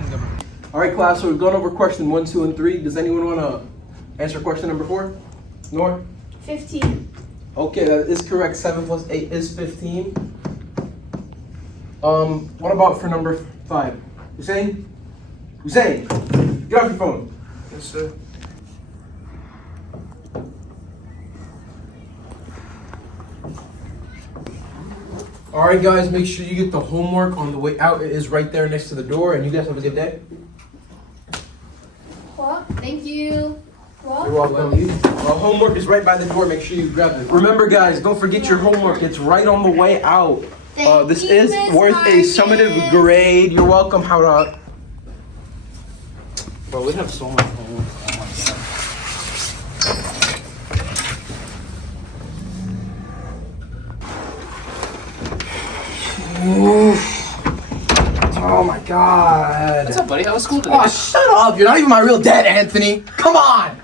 Student Government. All right, class, so we've gone over question 1, 2, and 3. Does anyone want to answer question number 4? Nor? 15. Okay, that is correct. 7 plus 8 is 15. What about for number 5? Hussein? Hussein, get off your phone. Yes, sir. All right, guys, make sure you get the homework on the way out. It is right there next to the door, and you guys have a good day. Well, thank you. Well, You're welcome. Homework is right by the door. Make sure you grab it. Remember, guys, don't forget your homework. It's right on the way out. This you, is Miss worth a Marcus. summative grade. You're welcome. How about? Bro, we have so much homework. Oh my God. What's up, buddy? How was school today? Oh, shut up. You're not even my real dad, Anthony. Come on.